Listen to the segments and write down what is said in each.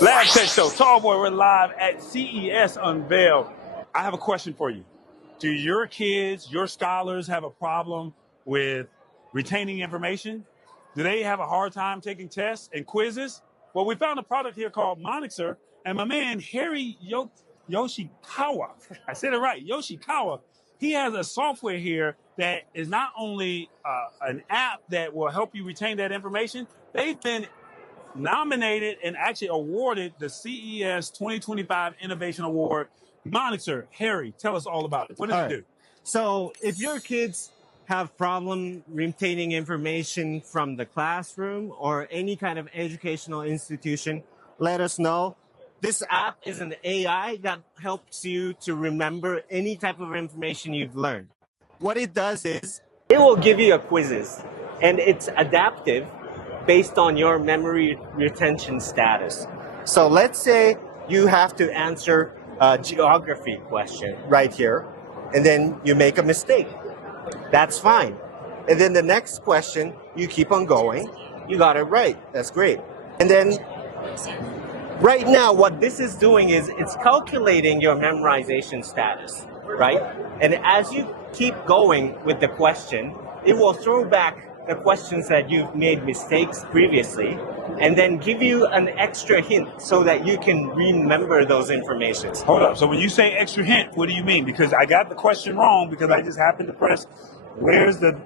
Lab Tech Show, Tallboy, we're live at CES Unveiled. I have a question for you. Do your kids, your scholars have a problem with retaining information? Do they have a hard time taking tests and quizzes? Well, we found a product here called Monoxer, and my man, Harry Yoshikawa, I said it right, Yoshikawa, he has a software here that is not only an app that will help you retain that information, they've been nominated and actually awarded the CES 2025 Innovation Award. Monoxer, Harry, tell us all about it. What does it do? So if your kids have problem retaining information from the classroom or any kind of educational institution, let us know. This app is an AI that helps you to remember any type of information you've learned. What it does is it will give you a quizzes, and it's adaptive based on your memory retention status. So let's say you have to answer a geography question right here, and then you make a mistake. That's fine. And then the next question, you keep on going. You got it right. That's great. And then right now, what this is doing is it's calculating your memorization status, right? And as you keep going with the question, it will throw back the questions that you've made mistakes previously, and then give you an extra hint so that you can remember those informations. Hold up. So when you say extra hint, what do you mean? Because I got the question wrong because I just happened to press, where's the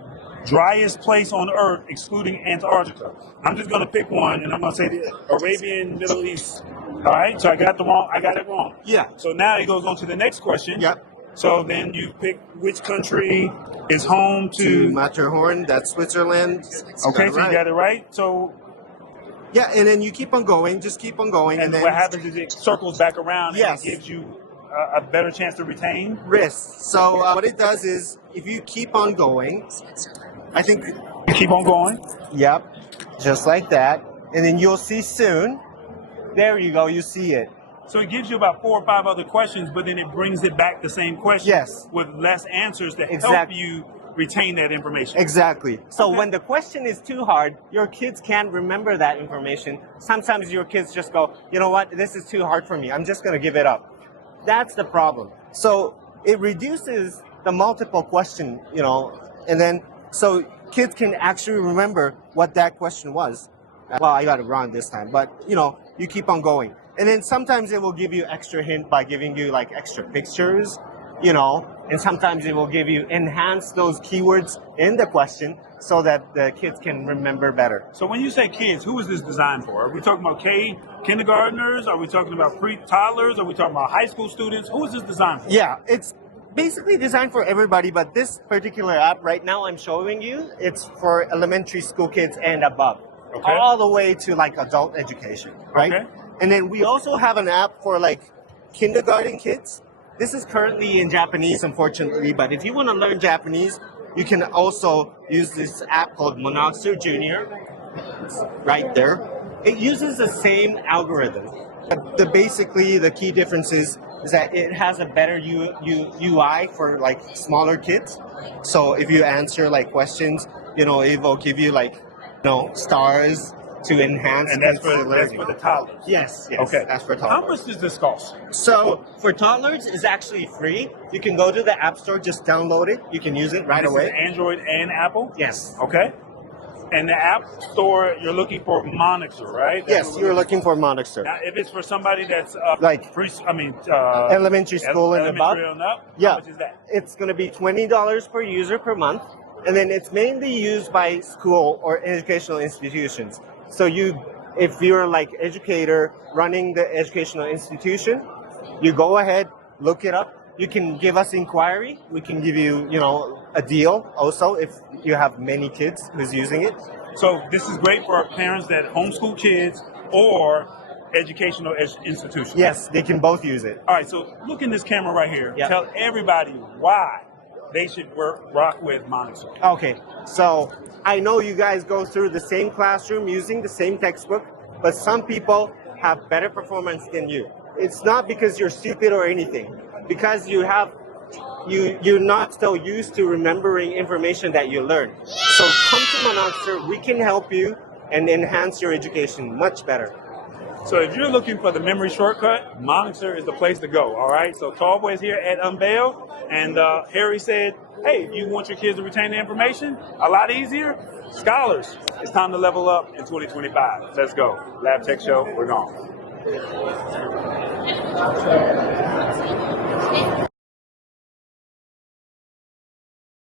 driest place on Earth excluding Antarctica? I'm just going to pick one, and I'm going to say the Arabian Middle East. All right. So I got it wrong. Yeah. So now it goes on to the next question. Yep. So then you pick which country is home to Matterhorn, that's Switzerland. Okay, so you got it right. So yeah, and then you keep on going, just keep on going. And then what happens is it circles back around and it gives you a better chance to retain? Risk. So what it does is if you keep on going, I think... You keep on going? Yep, just like that. And then you'll see soon. There you go, you see it. So it gives you about 4 or 5 other questions, but then it brings it back the same question with less answers that help you retain that information. Exactly. So when the question is too hard, your kids can't remember that information. Sometimes your kids just go, you know what, this is too hard for me. I'm just going to give it up. That's the problem. So it reduces the multiple question, and then so kids can actually remember what that question was. Well, I got it wrong this time, but you keep on going. And then sometimes it will give you extra hint by giving you like extra pictures, and sometimes it will give you enhance those keywords in the question so that the kids can remember better. So when you say kids, who is this designed for? Are we talking about kindergartners? Are we talking about toddlers? Are we talking about high school students? Who is this designed for? Yeah, it's basically designed for everybody, but this particular app right now I'm showing you, it's for elementary school kids and above, all the way to like adult education, right? Okay. And then we also have an app for like kindergarten kids. This is currently in Japanese, unfortunately, but if you want to learn Japanese, you can also use this app called Monoxer Jr. It's right there. It uses the same algorithm. But basically, the key difference is that it has a better UI for like smaller kids. So if you answer like questions, it will give you like, stars to enhance. And that's for the toddlers? Yes. Okay. That's for toddlers. How much does this cost? So for toddlers, it's actually free. You can go to the App Store, just download it. You can use it right away. Is Android and Apple? Yes. Okay. And the App Store, you're looking for Monoxer, right? Yes, you're looking for Monoxer. Now, if it's for somebody that's elementary school and above, how much is that? It's going to be $20 per user per month. And then it's mainly used by school or educational institutions. So if you're like educator running the educational institution, you go ahead, look it up. You can give us inquiry. We can give you, a deal also if you have many kids who's using it. So this is great for parents that homeschool kids or educational institutions. Yes, they can both use it. All right, so look in this camera right here. Yep. Tell everybody why they should rock with Monoxer. Okay, so I know you guys go through the same classroom using the same textbook, but some people have better performance than you. It's not because you're stupid or anything, because you're not so used to remembering information that you learn. So come to Monoxer, we can help you and enhance your education much better. So if you're looking for the memory shortcut, Monoxer is the place to go. All right. So Tallboy is here at Unveil, and Harry said, "Hey, if you want your kids to retain the information a lot easier, scholars, it's time to level up in 2025. Let's go. Lab Tech Show. We're gone."